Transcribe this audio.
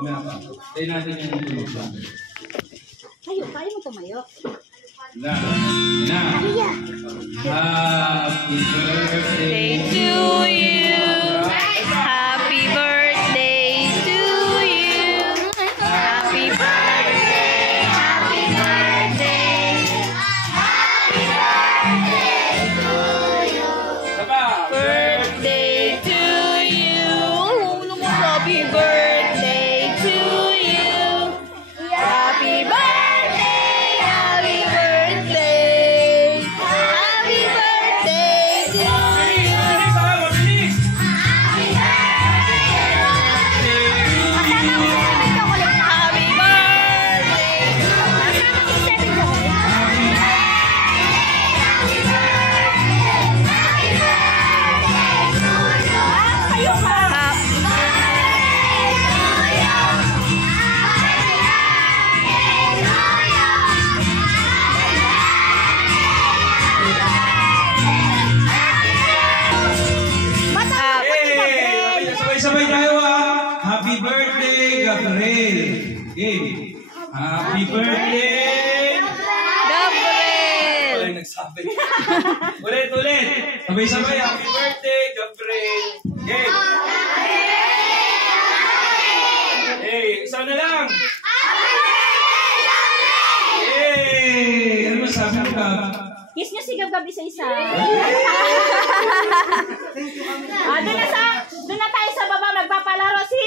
Tayo natin yung tulog. Kayo, kaya mo tumayo. Na. Happy birthday to you. Happy birthday to you. Happy birthday. Happy birthday. Happy birthday to you. Birthday to you. Happy birthday to you. Happy birthday. Happy birthday. Happy birthday to you. Happy Sabay tayo ah! Happy birthday, Gabriel! Game! Happy birthday! Gabriel! Wala yung nagsabi. Ulit! Sabay-sabay, happy birthday, Gabriel! Game! Hey, isa na lang! Hey! Ano masabi mo ka? Kiss nyo si Gab-Gab isa-isa. Doon na tayo sa baba, magpapalaro si